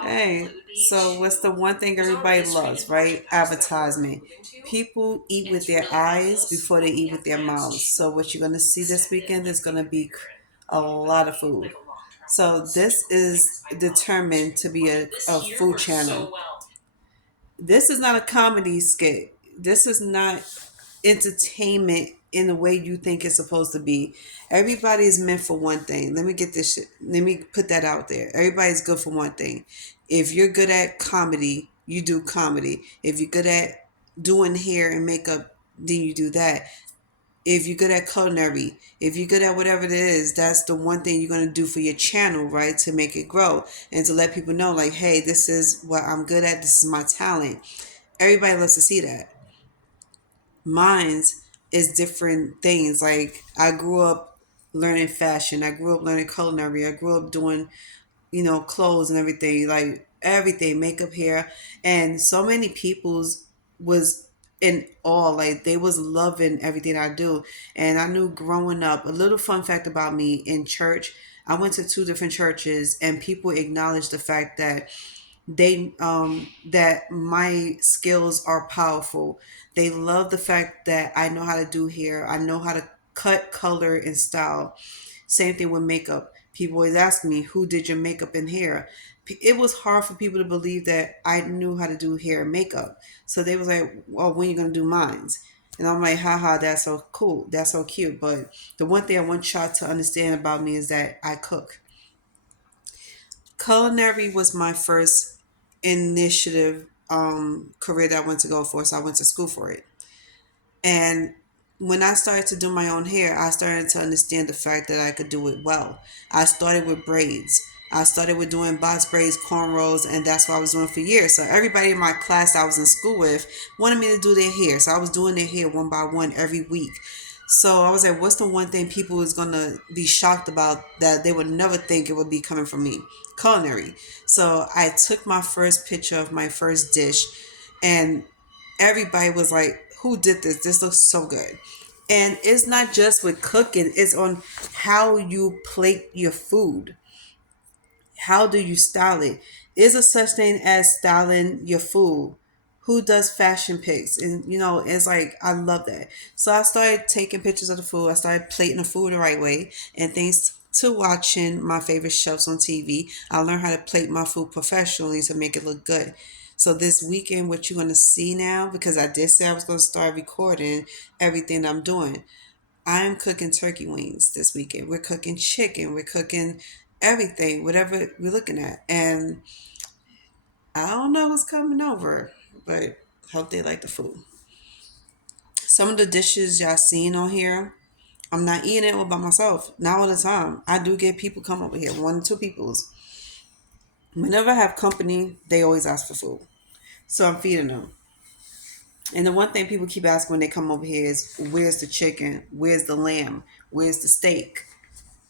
Hey, so what's the one thing everybody loves, right? Advertisement. People eat with their eyes before they eat with their mouths. So what you're gonna see this weekend is gonna be a lot of food. So this is determined to be a food channel. This is not a comedy skit. This is not entertainment in the way you think it's supposed to be. Everybody is meant for one thing. Let me get this shit. Let me put that out there. Everybody's good for one thing. If you're good at comedy, you do comedy. If you're good at doing hair and makeup, then you do that. If you're good at culinary, if you're good at whatever it is, that's the one thing you're going to do for your channel, right? To make it grow and to let people know, like, hey, this is what I'm good at. This is my talent. Everybody loves to see that. Mine's is different things. Like I grew up learning fashion. I grew up learning culinary. I grew up doing, clothes and everything. Like everything, makeup, hair, and so many people's was in awe. Like they was loving everything I do. And I knew growing up. A little fun fact about me in church. I went to two different churches, and people acknowledged the fact that that my skills are powerful. They love the fact that I know how to do hair. I know how to cut, color, and style. Same thing with makeup. People always ask me, who did your makeup and hair? It was hard for people to believe that I knew how to do hair and makeup. So they was like, well, when you going to do mines? And I'm like, haha, that's so cool. That's so cute. But the one thing I want y'all to understand about me is that I cook. Culinary was my first initiative career that I went to go for. So I went to school for it. And when I started to do my own hair, I started to understand the fact that I could do it well. I started with braids. I started with doing box braids, cornrows, and that's what I was doing for years. So everybody in my class I was in school with wanted me to do their hair. So I was doing their hair one by one every week. So I was like, what's the one thing people was gonna be shocked about that they would never think it would be coming from me? Culinary. So I took my first picture of my first dish, and everybody was like, who did this? This looks so good. And it's not just with cooking, it's on how you plate your food. How do you style it? Is a such thing as styling your food? Who does fashion pics? And it's like I love that. So I started taking pictures of the food. I started plating the food the right way. And thanks to watching my favorite chefs on TV, I learned how to plate my food professionally to make it look good. So this weekend, what you're gonna see now, because I did say I was gonna start recording everything I'm doing. I'm cooking turkey wings this weekend. We're cooking chicken. We're cooking everything, whatever we're looking at. And I don't know what's coming over, but hope they like the food. Some of the dishes y'all seen on here, I'm not eating it all by myself. Not all the time. I do get people come over here, one or two peoples. Whenever I have company, they always ask for food. So I'm feeding them. And the one thing people keep asking when they come over here is, where's the chicken? Where's the lamb? Where's the steak?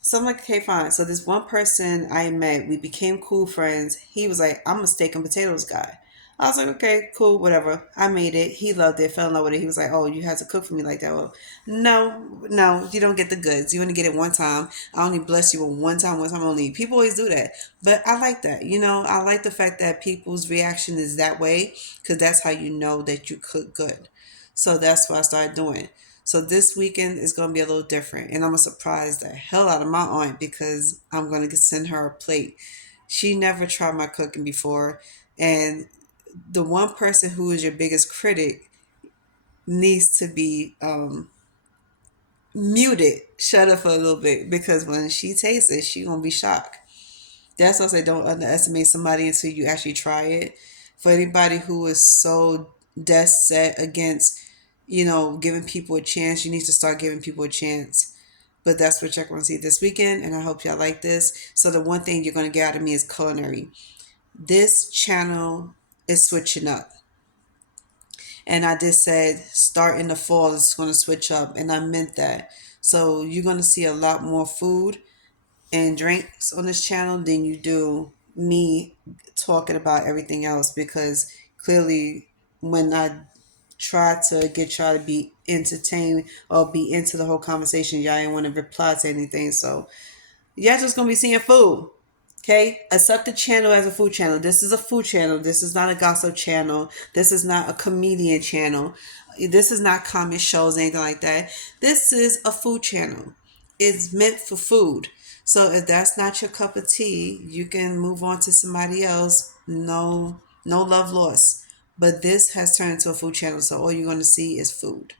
So I'm like, okay, fine. So this one person I met, we became cool friends. He was like, I'm a steak and potatoes guy. I was like, okay, cool, whatever. I made it. He loved it, fell in love with it. He was like, oh, you had to cook for me like that. Well, no, no, you don't get the goods. You only get it one time. I only bless you with one time only. People always do that. But I like that. I like the fact that people's reaction is that way because that's how you know that you cook good. So that's what I started doing. So this weekend is going to be a little different, and I'm gonna surprise the hell out of my aunt because I'm going to send her a plate. She never tried my cooking before, and the one person who is your biggest critic needs to be muted, shut up for a little bit, because when she tastes it, she gonna be shocked. That's why I say don't underestimate somebody until you actually try it. For anybody who is so dead set against, giving people a chance, you need to start giving people a chance. But that's what you're going to see this weekend, and I hope y'all like this. So the one thing you're going to get out of me is culinary. This channel is switching up. And I just said, start in the fall, it's going to switch up. And I meant that. So you're going to see a lot more food and drinks on this channel than you do me talking about everything else because clearly when I try to get y'all to be entertained or be into the whole conversation, y'all didn't want to reply to anything. So y'all just gonna be seeing food. Okay, accept the channel as a food channel. This is a food channel. This is not a gossip channel. This is not a comedian channel. This is not comment shows, anything like that. This is a food channel. It's meant for food. So if that's not your cup of tea, you can move on to somebody else. No, no love lost. But this has turned into a food channel, so all you're going to see is food.